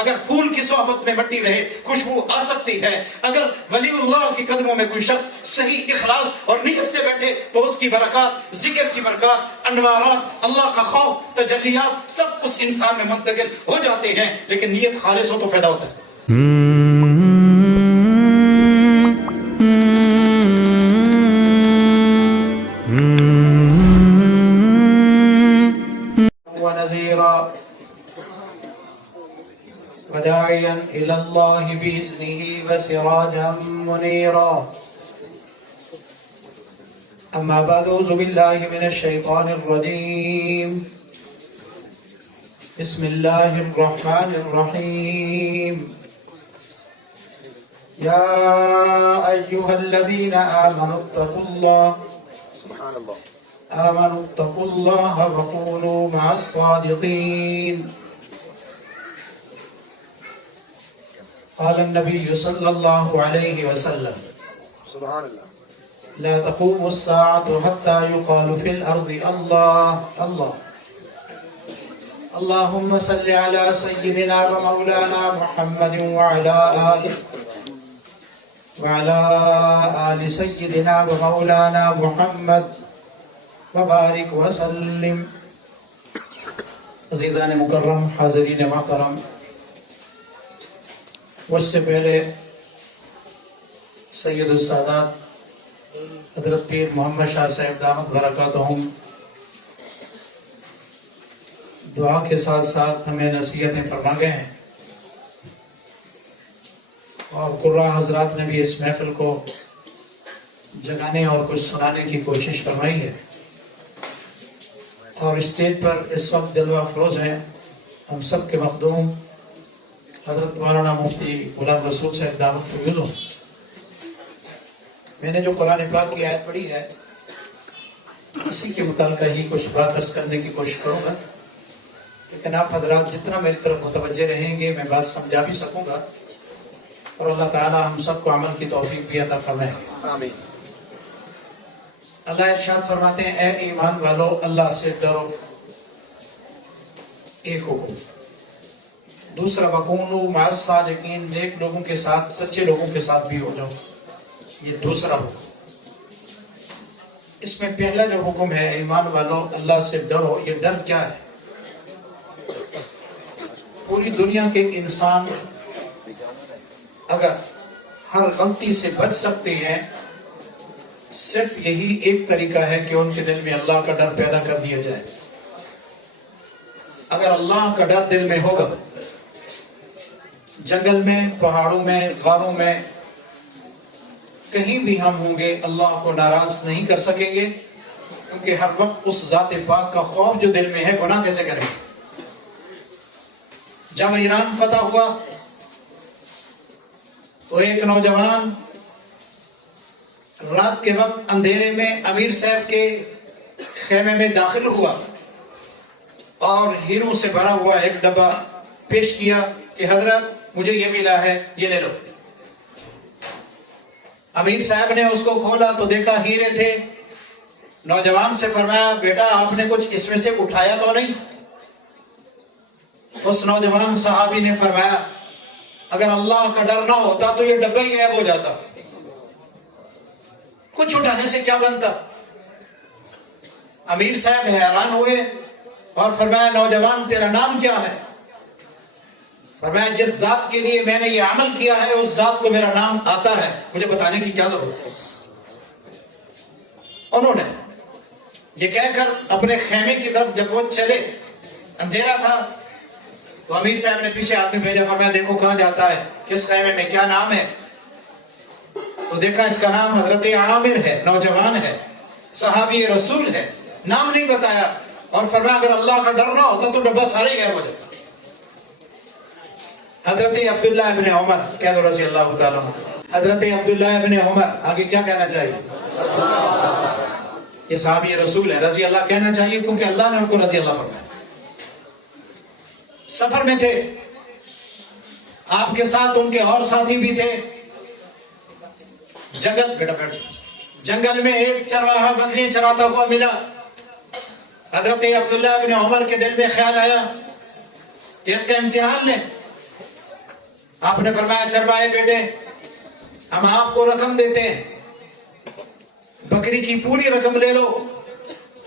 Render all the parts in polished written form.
اگر پھول کی صحبت میں مٹی رہے خوشبو آ سکتی ہے. اگر ولی اللہ کے قدموں میں کوئی شخص صحیح اخلاص اور نیت سے بیٹھے تو اس کی برکات, ذکر کی برکات, انوارات, اللہ کا خوف, تجلیات سب اس انسان میں منتقل ہو جاتے ہیں. لیکن نیت خالص ہو تو فائدہ ہوتا ہے. ونذيرا وداعيا إلى الله بإذنه وسراجا منيرا. أما بعد أعوذ بالله من الشيطان الرجيم. بسم الله الرحمن الرحيم. يا أيها الذين آمنوا اتقوا الله وقولوا مع الصادقين. قال النبي صلى الله عليه وسلم سبحان الله لا تقوم الساعة حتى يقال في الأرض الله الله. اللهم صل على سيدنا ومولانا محمد وعلى آل سيدنا ومولانا محمد وبارك وسلم. عزیزان مکرم, حاضرین محترم, مجھ سے پہلے سید السادات حضرت پیر محمد شاہ صاحب دامت برکاتہم دعا کے ساتھ ساتھ ہمیں نصیحتیں فرما گئے ہیں, اور قرآن حضرات نے بھی اس محفل کو جگانے اور کچھ سنانے کی کوشش فرمائی ہے. اور اسٹیج پر اس وقت جلوہ افروز ہیں ہم سب کے مخدوم حضرت مولانا مفتی غلام رسول صاحب دعوت فیوز ہوں. میں نے جو قرآن پاک کی آیت پڑھی ہے اسی کے متعلقہ ہی کچھ بات عرض کرنے کی کوشش کروں گا, لیکن آپ حضرات جتنا میری طرف متوجہ رہیں گے میں بات سمجھا بھی سکوں گا, اور اللہ تعالی ہم سب کو عمل کی توفیق بھی عطا فرمائے. آمین. اللہ ارشاد فرماتے ہیں اے ایمان والو اللہ سے ڈرو. ایک حکم. دوسرا وکونوا مع الصادقین, نیک لوگوں کے ساتھ, سچے لوگوں کے ساتھ بھی ہو جاؤ. یہ دوسرا حکم. اس میں پہلا جو حکم ہے ایمان والو اللہ سے ڈرو, یہ ڈر کیا ہے؟ پوری دنیا کے انسان اگر ہر غلطی سے بچ سکتے ہیں صرف یہی ایک طریقہ ہے کہ ان کے دل میں اللہ کا ڈر پیدا کر دیا جائے. اگر اللہ کا ڈر دل میں ہوگا, جنگل میں, پہاڑوں میں, غاروں میں, کہیں بھی ہم ہوں گے اللہ کو ناراض نہیں کر سکیں گے, کیونکہ ہر وقت اس ذات پاک کا خوف جو دل میں ہے گناہ کیسے کریں گے. جب ایران فتح ہوا تو ایک نوجوان رات کے وقت اندھیرے میں امیر صاحب کے خیمے میں داخل ہوا اور ہیروں سے بھرا ہوا ایک ڈبہ پیش کیا کہ حضرت مجھے یہ ملا ہے, یہ لے لو. امیر صاحب نے اس کو کھولا تو دیکھا ہیرے تھے. نوجوان سے فرمایا بیٹا آپ نے کچھ اس میں سے اٹھایا تو نہیں؟ اس نوجوان صحابی نے فرمایا اگر اللہ کا ڈر نہ ہوتا تو یہ ڈبہ ہی غائب ہو جاتا, کچھ اٹھانے سے کیا بنتا. امیر صاحب حیران ہوئے اور فرمایا نوجوان تیرا نام کیا ہے؟ فرمایا جس ذات کے لیے میں نے یہ عمل کیا ہے اس ذات کو میرا نام آتا ہے, مجھے بتانے کی کیا ضرورت ہے. انہوں نے یہ کہہ کر اپنے خیمے کی طرف جب وہ چلے, اندھیرا تھا, تو امیر صاحب نے پیچھے آدمی بھیجا, فرمایا دیکھو کہاں جاتا ہے, کس خیمے میں, کیا نام ہے؟ تو دیکھا اس کا نام حضرت عامر ہے, نوجوان ہے, صحابی رسول ہے, نام نہیں بتایا, اور فرمایا اگر اللہ کا ڈر نہ ہوتا تو ڈبہ سارے غائب ہو جاتا. حضرت عبداللہ ابن عمر کہہ دو رضی اللہ تعالیٰ عنہ. حضرت عبداللہ ابن عمر آگے کیا کہنا چاہیے؟ یہ صحابی رسول ہے, رضی اللہ کہنا چاہیے کیونکہ اللہ نے ان کو رضی اللہ فرمایا. سفر میں تھے, آپ کے ساتھ ان کے اور ساتھی بھی تھے. جنگل میں ایک چرواہا بکریاں چراتا ہوا ملا. حضرت عبداللہ بن عمر کے دل میں خیال آیا کہ اس کا امتحان لیں. آپ نے فرمایا چرواہے بیٹے ہم آپ کو رقم دیتے ہیں، بکری کی پوری رقم لے لو،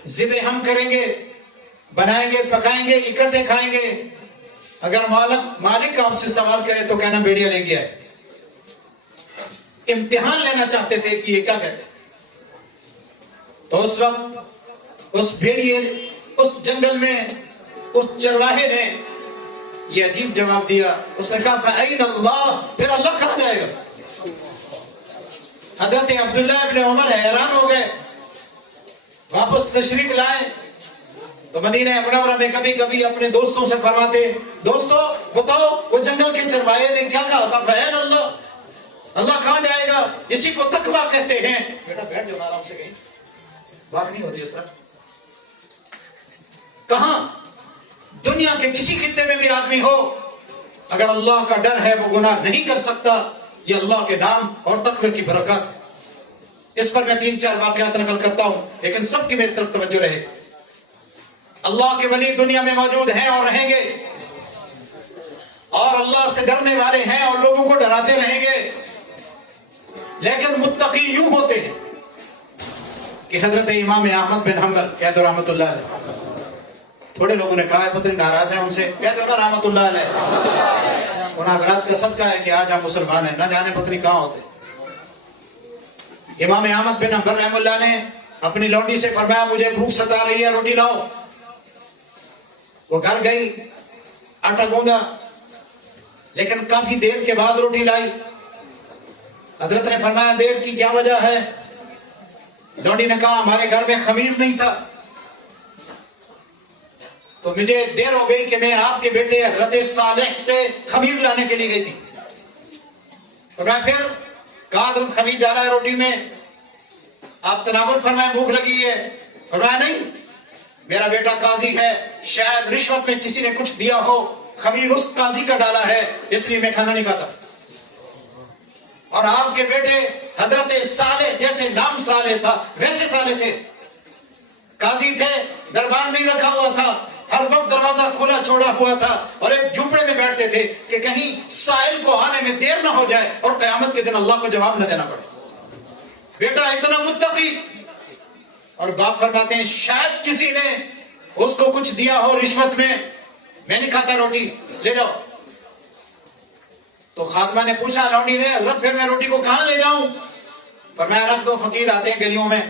ذبح ہم کریں گے، بنائیں گے، پکائیں گے، اکٹھے کھائیں گے، اگر مالک آپ سے سوال کرے تو کہنا بھیڑیا لے گیا ہے۔ امتحان لینا چاہتے تھے کہ یہ کیا کہتے ہیں۔ تو اس وقت اس بھیڑیے، اس جنگل میں اس چرواہے نے یہ عجیب جواب دیا، اس نے کہا فَأَيْنَ اللَّهُ، پھر اللہ کہاں جائے گا؟ حضرت عبداللہ ابن عمر حیران ہو گئے، واپس تشریف لائے تو مدینہ منورہ میں کبھی کبھی اپنے دوستوں سے فرماتے، دوستو بتاؤ وہ جنگل کے چرواہے نے کیا کہا تھا؟ فَأَيْنَ اللَّهُ، اللہ کہاں جائے گا؟ اسی کو تقویٰ کہتے ہیں۔ بیٹا بیٹھ جاؤ آرام سے، کہیں بات نہیں ہوتی اس طرح۔ کہاں دنیا کے کسی خطے میں بھی آدمی ہو، اگر اللہ کا ڈر ہے وہ گناہ نہیں کر سکتا، یہ اللہ کے نام اور تقوی کی برکت۔ اس پر میں 3-4 واقعات نقل کرتا ہوں، لیکن سب کی میری طرف توجہ رہے۔ اللہ کے ولی دنیا میں موجود ہیں اور رہیں گے، اور اللہ سے ڈرنے والے ہیں اور لوگوں کو ڈراتے رہیں گے، لیکن متقی یوں ہوتے ہیں کہ حضرت امام احمد بن حنبل کہہ دو رحمت اللہ علیہ، تھوڑے لوگوں نے کہا ہے پتہ نہیں ناراض ہیں ان سے، کہہ دو نا رحمت اللہ علیہ، ان حضرات کا صدقہ ہے کہ آج ہم مسلمان ہیں، نہ جانے پتہ نہیں کہاں ہوتے۔ امام احمد بن حنبل رحمہ اللہ نے اپنی لونڈی سے فرمایا مجھے بھوک ستا رہی ہے، روٹی لاؤ۔ وہ گھر گئی، آٹا گوندا، لیکن کافی دیر کے بعد روٹی لائی۔ حضرت نے فرمایا دیر کی کیا وجہ ہے؟ لونڈی نے کہا ہمارے گھر میں خمیر نہیں تھا، تو مجھے دیر ہو گئی کہ میں آپ کے بیٹے حضرت صالح سے خمیر لانے کے لیے گئی تھی۔ فرمایا پھر کہا حضرت خمیر ڈالا ہے روٹی میں، آپ تناول فرمائیں بھوک لگی ہے؟ فرمایا نہیں، میرا بیٹا قاضی ہے، شاید رشوت میں کسی نے کچھ دیا ہو، خمیر اس قاضی کا ڈالا ہے، اس لیے میں کھانا نہیں کھاتا۔ اور آپ کے بیٹے حضرت صالح، جیسے نام صالح تھا ویسے صالح تھے، قاضی تھے، دربار نہیں رکھا ہوا تھا، ہر وقت دروازہ کھلا چھوڑا ہوا تھا، اور ایک جھوپڑے میں بیٹھتے تھے کہ کہیں سائل کو آنے میں دیر نہ ہو جائے اور قیامت کے دن اللہ کو جواب نہ دینا پڑے۔ بیٹا اتنا متقی، اور باپ فرماتے ہیں شاید کسی نے اس کو کچھ دیا ہو رشوت میں، میں نہیں کھاتا روٹی، لے جاؤ۔ تو خادمہ نے پوچھا لونڈی نے، حضرت پھر میں روٹی کو کہاں لے جاؤں؟ فرمایا رکھ دو، فقیر آتے ہیں گلیوں میں،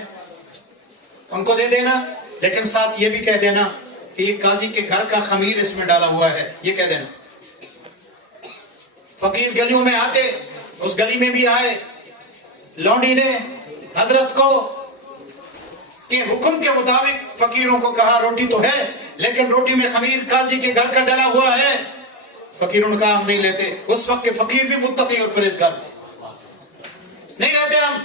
ان کو دے دینا، لیکن ساتھ یہ بھی کہہ دینا کہ یہ قاضی کے گھر کا خمیر اس میں ڈالا ہوا ہے، یہ کہہ دینا۔ فقیر گلیوں میں آتے، اس گلی میں بھی آئے، لونڈی نے حضرت کو کہ حکم کے مطابق فقیروں کو کہا روٹی تو ہے لیکن روٹی میں خمیر قاضی کے گھر کا ڈلا ہوا ہے۔ فقیروں نے کہا ہم نہیں لیتے۔ اس وقت کے فقیر بھی متقی اور پرہیزگار تھے، نہیں لیتے ہم۔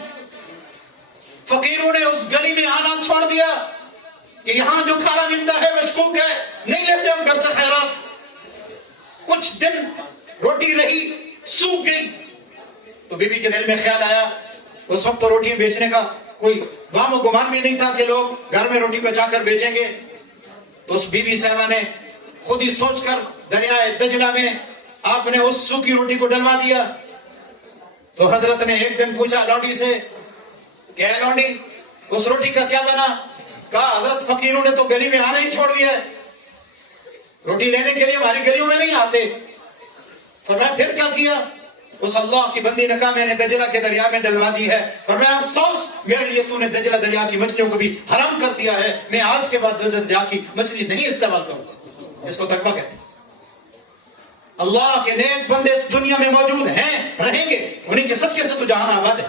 فقیروں نے اس گلی میں آنا چھوڑ دیا کہ یہاں جو کھانا ملتا ہے مشکوک ہے، نہیں لیتے ہم گھر سے خیرات۔ کچھ دن روٹی رہی، سوکھ گئی، تو بی بی کے دل میں خیال آیا، اس وقت تو روٹی بیچنے کا کوئی وہم و گمان بھی نہیں تھا کہ لوگ گھر میں روٹی بچا کر بیچیں گے۔ تو اس بی بی صاحبہ نے خود ہی سوچ کر دریائے دجلہ میں آپ نے اس سوکھی روٹی کو ڈلوا دیا۔ تو حضرت نے ایک دن پوچھا لونڈی سے کہ اے لونڈی اس روٹی کا کیا بنا؟ کہا حضرت فقیروں نے تو گلی میں آنا ہی چھوڑ دیا ہے، روٹی لینے کے لیے ہماری گلیوں میں نہیں آتے۔ فرمایا پھر کیا کیا؟ اس اللہ کی بندی نے کہا میں نے دجلہ کے دریا میں ڈلوا دی ہے۔ فرمایا افسوس میرے لیے تو نے دجلہ دریا کی مچھلیوں کو بھی حرام کر دیا ہے، میں آج کے بعد دجلہ دریا کی مچھلی نہیں استعمال کروں گا۔ اس کو تقویٰ کہتے ہیں۔ اللہ کے نیک بندے اس دنیا میں موجود ہیں، رہیں گے، انہیں کے صدقے سے تو جہان آباد ہے۔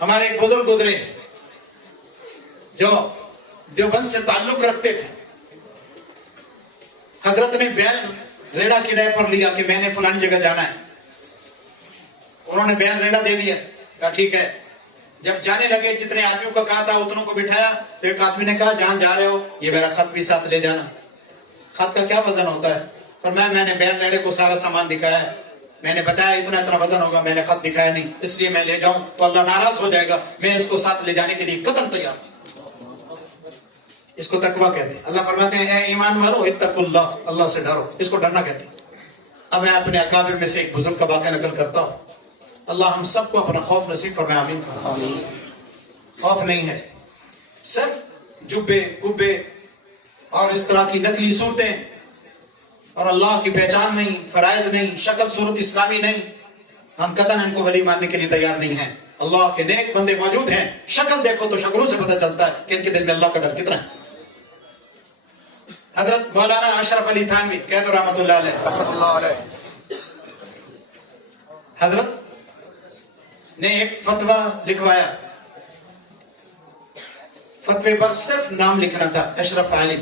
ہمارے ایک بزرگ گزرے جو دیوبند سے تعلق رکھتے تھے، حضرت نے بیل ریڑا کی رائے پر لیا کہ میں نے فلانی جگہ جانا ہے، انہوں نے بیل ریڑا دے دیا، کہا ٹھیک ہے۔ جب جانے لگے جتنے آدمیوں کا کہا تھا اتنوں کو بٹھایا، تو ایک آدمی نے کہا جہاں جا رہے ہو یہ میرا خط بھی ساتھ لے جانا۔ خط کا کیا وزن ہوتا ہے؟ فرمایا میں نے بیل ریڑے کو سارا سامان دکھایا ہے، میں نے بتایا اتنا اتنا وزن ہوگا، میں نے خط دکھایا نہیں، اس لیے میں لے جاؤں تو اللہ ناراض ہو جائے گا، میں اس کو ساتھ لے جانے کے لیے قطعاً تیار ہوں۔ اس کو تقویٰ کہتے ہیں۔ اللہ فرماتے ہیں اے ایمان والو اتقوا اللہ، اللہ سے ڈرو، اس کو ڈرنا کہتے ہیں۔ اب میں اپنے اکابر میں سے ایک بزرگ کا واقعہ نقل کرتا ہوں. اللہ ہم سب کو اپنا خوف نصیب فرمائے. آمین. خوف نہیں ہے، صرف جبے کبے اور اس طرح کی نقلی صورتیں اور اللہ کی پہچان نہیں، فرائض نہیں، شکل صورت اسلامی نہیں. ہم قطعاً ان کو ولی ماننے کے لیے تیار نہیں ہیں. اللہ کے نیک بندے موجود ہیں، شکل دیکھو تو شکلوں سے پتہ چلتا ہے کہ ان کے دل میں اللہ کا ڈر کتنا ہے. حضرت مولانا اشرف علی تھانوی کہہ دو رحمۃ اللہ علیہ، حضرت نے ایک فتویٰ لکھوایا. فتوے پر صرف نام لکھنا تھا، اشرف علی.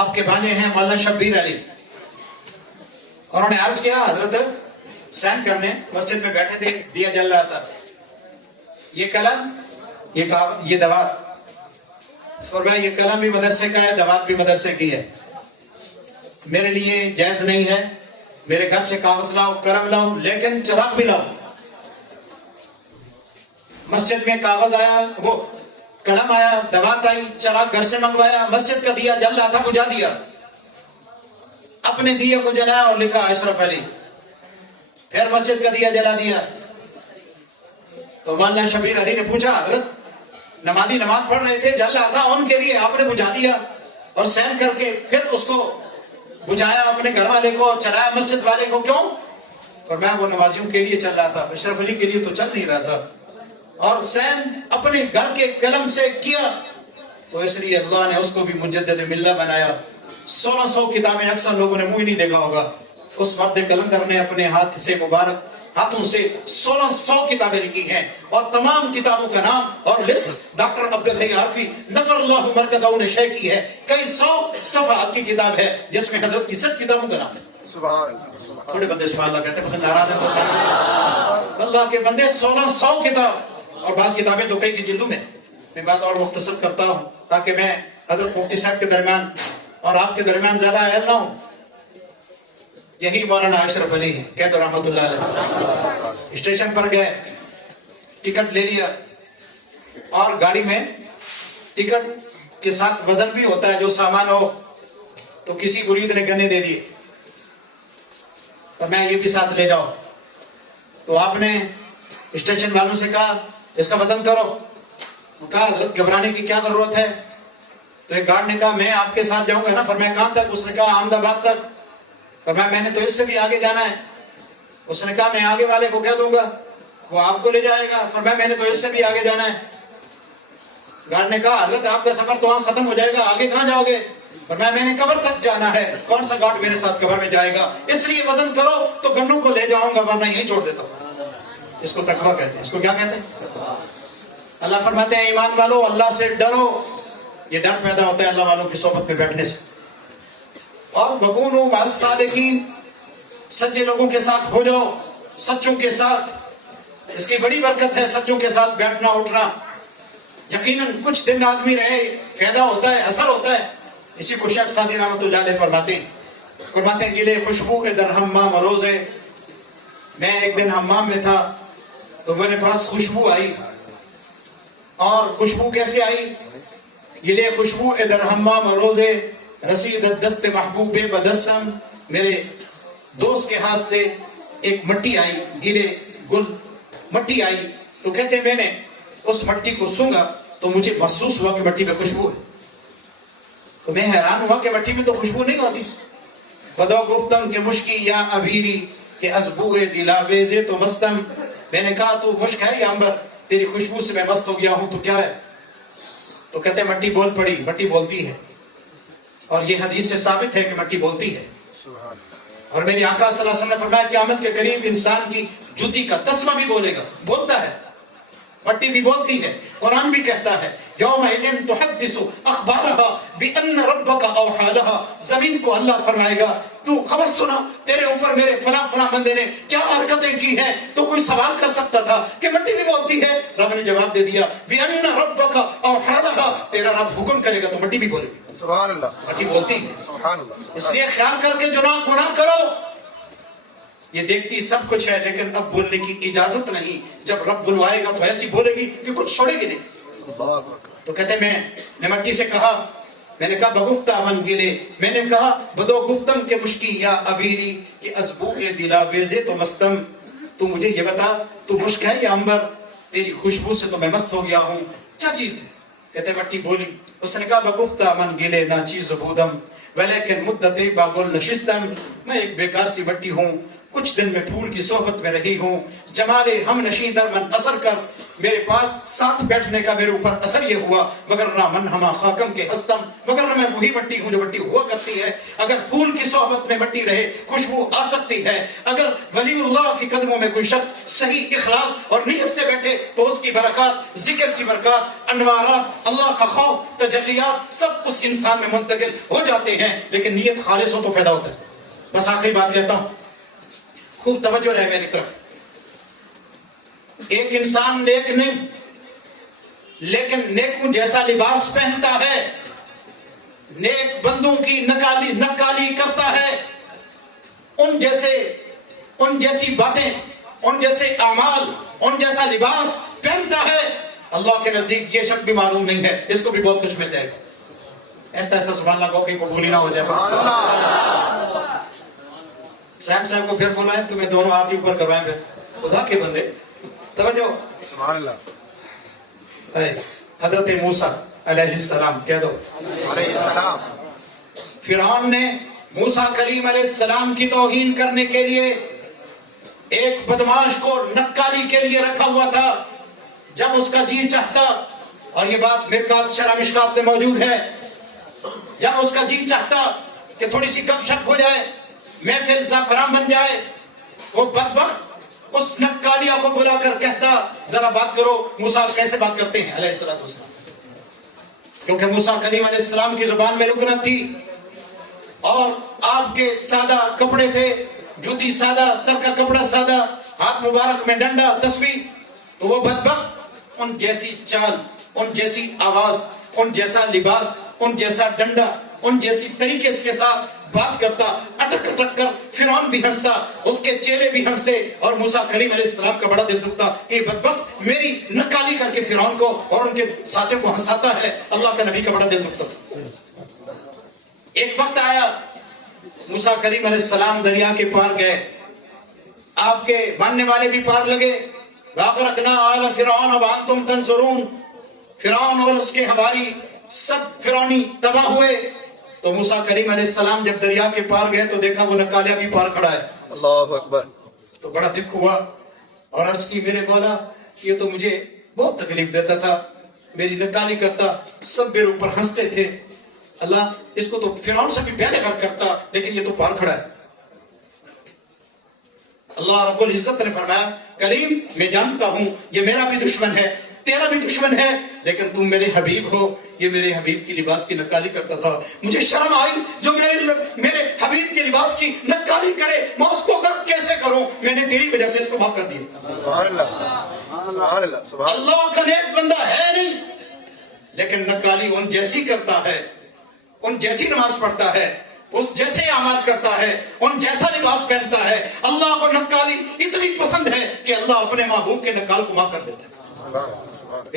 آپ کے بھانجے ہیں مولانا شبیر علی. اور انہوں نے عرض کیا حضرت سین کرنے مسجد میں بیٹھے تھے، دیا جل رہا تھا. یہ قلم یہ دوات، اور میں یہ قلم بھی مدرسے کا ہے، دوات بھی مدرسے کی ہے. میرے لیے جائز نہیں ہے میرے گھر سے کاغذ لاؤ، قلم لاؤ، لیکن چراغ بھی لاؤ. مسجد میں کاغذ آیا، وہ قلم آیا، دوات آئی، چراغ گھر سے منگوایا. مسجد کا دیا جل رہا تھا، بجھا دیا. اپنے دیے کو جلایا اور لکھا اشرف علی. پھر مسجد کا دیا جلا دیا. تو مولانا شبیر علی نے پوچھا حضرت نمازی نماز پڑھ رہے تھے، جل رہا تھا ان کے لیے، آپ نے بجھا دیا اور سین کر کے پھر اس کو بجھایا اپنے گھر والے کو، چلایا مسجد والے کو، کیوں؟ فرمایا وہ نمازیوں کے لیے چل رہا تھا، اشرف علی کے لیے تو چل نہیں رہا تھا. اور سین اپنے گھر کے قلم سے کیا تو اس لیے اللہ نے اس کو بھی مجدد ملہ بنایا. 1600 کتابیں، اکثر لوگوں نے منہ ہی نہیں دیکھا ہوگا. اس مرد قلندر نے اپنے ہاتھ سے مبارک ہاتھوں سے 1600 کتابیں لکھی ہیں، اور تمام کتابوں کا نام اور لسٹ ڈاکٹر عبدالحی عارفی نفر اللہ مرکزہ نے شائع کی ہے. کئی 100 صفحات کی کتاب ہے جس میں حضرت کی 60 کتابوں کا نام ہے. سبحان اللہ. تھوڑے بندے سبحان اللہ کہتے ہیں، ناراض ہیں اللہ کے بندے. 1600 کتاب، اور بعض کتابیں تو کئی کی جلدوں میں. میں بات اور مختصر کرتا ہوں تاکہ میں حضرت مفتی صاحب کے درمیان اور آپ کے درمیان زیادہ اہل نہ ہوں. یہی مولانا اشرف علی ہے، کہہ دو رحمۃ اللہ علیہ. اسٹیشن پر گئے، ٹکٹ لے لیا، اور گاڑی میں ٹکٹ کے ساتھ وزن بھی ہوتا ہے جو سامان ہو. تو کسی مرید نے گنے دے دیے، تو میں یہ بھی ساتھ لے جاؤ. تو آپ نے اسٹیشن والوں سے کہا اس کا وزن کرو. کہا حضرت گھبرانے کی کیا ضرورت ہے. تو ایک گارڈ نے کہا میں آپ کے ساتھ جاؤں گا نا. فرمایا کہاں تک؟ اس نے کہا احمد آباد تک. فرمایا میں نے تو اس سے بھی آگے جانا ہے. اس نے کہا میں آگے والے کو کہہ دوں گا، وہ آپ کو لے جائے گا. فرمایا میں نے تو اس سے بھی آگے جانا ہے. گارڈ نے کہا حضرت آپ کا سفر تو وہاں ختم ہو جائے گا، آگے کہاں جاؤ گے؟ فرمایا میں نے قبر تک جانا ہے. کون سا گارڈ میرے ساتھ قبر میں جائے گا؟ اس لیے وزن کرو تو گنوں کو لے جاؤں گا، ورنہ یہیں چھوڑ دیتا ہوں. اس کو تقویٰ کہتے ہیں. اس کو کیا کہتے ہیں؟ اللہ فرماتے ہیں ایمان والو اللہ سے ڈرو. یہ ڈر پیدا ہوتا ہے اللہ والوں کی صحبت میں بیٹھنے سے. اور وَكُونُوا مَعَ الصَّادِقِينَ، سچے لوگوں کے ساتھ ہو جاؤ، سچوں کے ساتھ. اس کی بڑی برکت ہے سچوں کے ساتھ بیٹھنا اٹھنا. یقیناً کچھ دن آدمی رہے، فائدہ ہوتا ہے، اثر ہوتا ہے. اسی کو شیخ سعدی رحمۃ اللہ علیہ فرماتے ہیں گلے خوشبو کے در حمام روزے. میں ایک دن حمام میں تھا تو میرے پاس خوشبو آئی. اور خوشبو کیسے آئی؟ گلے خوشبو در حمام روزے رسید دست محبوب بدستم. میرے دوست کے ہاتھ سے ایک مٹی آئی، گلے گل مٹی آئی. تو کہتے ہیں میں نے اس مٹی کو سونگا تو مجھے محسوس ہوا کہ مٹی میں خوشبو ہے. تو میں حیران ہوا کہ مٹی میں تو خوشبو نہیں ہوتی. بدو گفتم کہ مشکی یا ابیری کہ از بوئے دلاویز تو مستم. میں نے کہا تو مشک ہے یا عنبر؟ تیری خوشبو سے میں مست ہو گیا ہوں، تو کیا ہے؟ تو کہتے ہیں مٹی بول پڑی. مٹی بولتی ہے، اور یہ حدیث سے ثابت ہے کہ مٹی بولتی ہے. اور میری آقا صلی اللہ علیہ وسلم نے فرمایا قیامت کے قریب انسان کی جوتی کا تسمہ بھی بولے گا، بولتا ہے. مٹی بھی بولتی ہے. قرآن بھی کہتا ہے یومئذ تحدث اخبارها بان ربک اوحی لها. زمین کو اللہ فرمائے گا تو خبر سنا تیرے اوپر میرے فلاں فلاں بندے نے کیا حرکتیں کی ہیں. تو کوئی سوال کر سکتا تھا کہ مٹی بھی بولتی ہے. رب نے جواب دے دیا بان ربک اوحی لها. تیرا رب حکم کرے گا تو مٹی بھی بولے گی. سبحان اللہ. مٹی بولتی ہے. سبحان اللہ. اس لیے خیال کر کے گناہ کرو. یہ دیکھتی سب کچھ ہے لیکن اب بولنے کی اجازت نہیں. جب رب بلوائے گا تو ایسی بولے گی کہ کچھ چھوڑے گی نہیں. تو کہتے میں نے مٹی سے کہا میں نے کہا بگفتہ من گلے، میں نے کہا بدو گفتم کے مشکی یا ابیری کہ ازبو کے دلاویزے تو مستم، تو مجھے یہ بتا تو مشک ہے یا عنبر؟ تیری خوشبو سے تو میں مست ہو گیا ہوں، کیا چیز ہے؟ کہتے مٹی بولی، اس نے کہا بگفتہ من گلے نا چیز بودم ولیکن مدت باگل نشستم، میں ایک بیکار سی مٹی ہوں، کچھ دن میں پھول کی صحبت میں رہی ہوں، جمال ہم نشیں در من اثر کر، میرے پاس ساتھ بیٹھنے کا میرے اوپر اثر یہ ہوا، مگر نہ من ہما خاکم کے ہستم، مگر نہ میں وہی مٹی ہوں جو مٹی ہوا کرتی ہے۔ اگر پھول کی صحبت میں مٹی رہے خوشبو آ سکتی ہے، اگر ولی اللہ کی قدموں میں کوئی شخص صحیح اخلاص اور نیت سے بیٹھے تو اس کی برکات، ذکر کی برکات، انوارات، اللہ کا خوف، تجلیات سب اس انسان میں منتقل ہو جاتے ہیں، لیکن نیت خالص ہو تو فائدہ ہوتا ہے۔ بس آخری بات کہتا ہوں، خوب توجہ رہے میری طرف، ایک انسان نیک نہیں لیکن نیکوں جیسا لباس پہنتا ہے، نیک بندوں کی نکالی کرتا ہے، ان جیسی باتیں، ان جیسے اعمال، ان جیسا لباس پہنتا ہے، اللہ کے نزدیک یہ شک بھی معلوم نہیں ہے، اس کو بھی بہت کچھ مل جائے گا۔ ایسا سبحان اللہ کو کہیں کو بھولی نہ ہو جائے۔ صاحب کو پھر بلائیں، تمہیں دونوں ہاتھ اوپر کروائیں، پھر خدا کے بندے توجہ۔ سبحان اللہ۔ حضرت موسیٰ علیہ السلام کہہ دو علیہ السلام، فرعون نے موسیٰ کلیم علیہ السلام کی توہین کرنے کے لیے ایک بدماش کو نکالی کے لیے رکھا ہوا تھا۔ جب اس کا جی چاہتا، اور یہ بات مرکات شرح مشکات میں موجود ہے، جب اس کا جی چاہتا کہ تھوڑی سی گپ شپ ہو جائے، محفل زعفران بن جائے، وہ بدبخت اس نکالیہ کو بلا کر کہتا ذرا بات کرو۔ موسیٰ کیسے بات کرتے ہیں علیہ السلام، کیونکہ موسیٰ کلیم علیہ السلام کی زبان میں لکنت تھی، اور آپ کے سادہ کپڑے تھے، جوتی سادہ، سر کا کپڑا سادہ، ہاتھ مبارک میں ڈنڈا تسبیح، تو وہ بدبخت ان جیسی چال، ان جیسی آواز، ان جیسا لباس، ان جیسا ڈنڈا، ان جیسی طریقے کے ساتھ بات کرتا، اٹک اٹک کر فرعون بھی ہنستا، اس کے چیلے بھی ہنستے، اور موسیٰ کریم علیہ السلام کا بڑا دل دکھتا کہ یہ بدبخت میری نکالی کر کے فرعون کو اور ان کے ساتھیوں کو ہنساتا ہے۔ اللہ کے نبی کا بڑا دل دکھتا تھا۔ ایک وقت آیا، موسیٰ کریم علیہ السلام دریا کے پار گئے، آپ کے ماننے والے بھی پار لگے، وَأَغْرَقْنَا آلَ فِرْعَوْنَ وَأَنْتُمْ تَنْظُرُونَ، فرعون اور اس کے حواری سب فرعونی تباہ ہوئے۔ تو موسیٰ کریم علیہ السلام جب دریا کے پار گئے تو دیکھا وہ نکالیہ بھی پار کھڑا ہے۔ اللہ اکبر۔ تو بڑا دکھ ہوا اور عرض کی میرے مولا یہ تو مجھے بہت تکلیف دیتا تھا، میری نکالی کرتا، سب میرے اوپر ہنستے تھے، اللہ اس کو تو فرعون سے بھی پہلے غرق کرتا، لیکن یہ تو پار کھڑا ہے۔ اللہ رب العزت نے فرمایا کریم میں جانتا ہوں یہ میرا بھی دشمن ہے، تیرا بھی دشمن ہے، لیکن تم میرے حبیب ہو، یہ میرے حبیب کی لباس کی نکالی کرتا تھا، مجھے شرم آئی جو میرے حبیب کی لباس کی نکالی کرے، میں اس کو کیسے کروں، میں نے تیری وجہ سے اس کو معاف کر دیا۔ سبحان اللہ، سبحان اللہ، سبحان اللہ۔ اللہ کا نیک بندہ ہے نہیں، لیکن نکالی ان جیسی کرتا ہے، ان جیسی نماز پڑھتا ہے، اس جیسے اعمال کرتا ہے، ان جیسا لباس پہنتا ہے۔ اللہ کو نکالی اتنی پسند ہے کہ اللہ اپنے محبوب کے نکال کو معاف کر دیتا ہے۔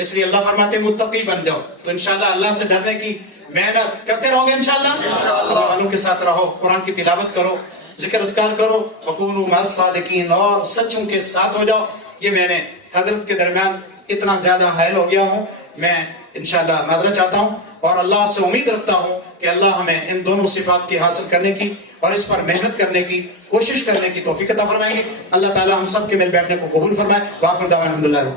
اس لیے اللہ فرماتے ہیں متقی بن جاؤ، تو انشاءاللہ اللہ سے ڈرنے کی محنت کرتے رہو گے انشاءاللہ، اللہ والوں کے ساتھ رہو، قرآن کی تلاوت کرو، ذکر اذکار کرو، وَكُونُوا مَعَ الصَّادِقِينَ، اور سچوں کے ساتھ ہو جاؤ۔ یہ میں نے حضرت کے درمیان اتنا زیادہ حائل ہو گیا ہوں، میں انشاءاللہ معذرت چاہتا ہوں، اور اللہ سے امید رکھتا ہوں کہ اللہ ہمیں ان دونوں صفات کی حاصل کرنے کی اور اس پر محنت کرنے کی کوشش کرنے کی توفیق عطا فرمائیں گے۔ اللہ تعالی ہم سب کے مل بیٹھنے کو قبول فرمائے۔ وآخر دعوانا الحمدللہ۔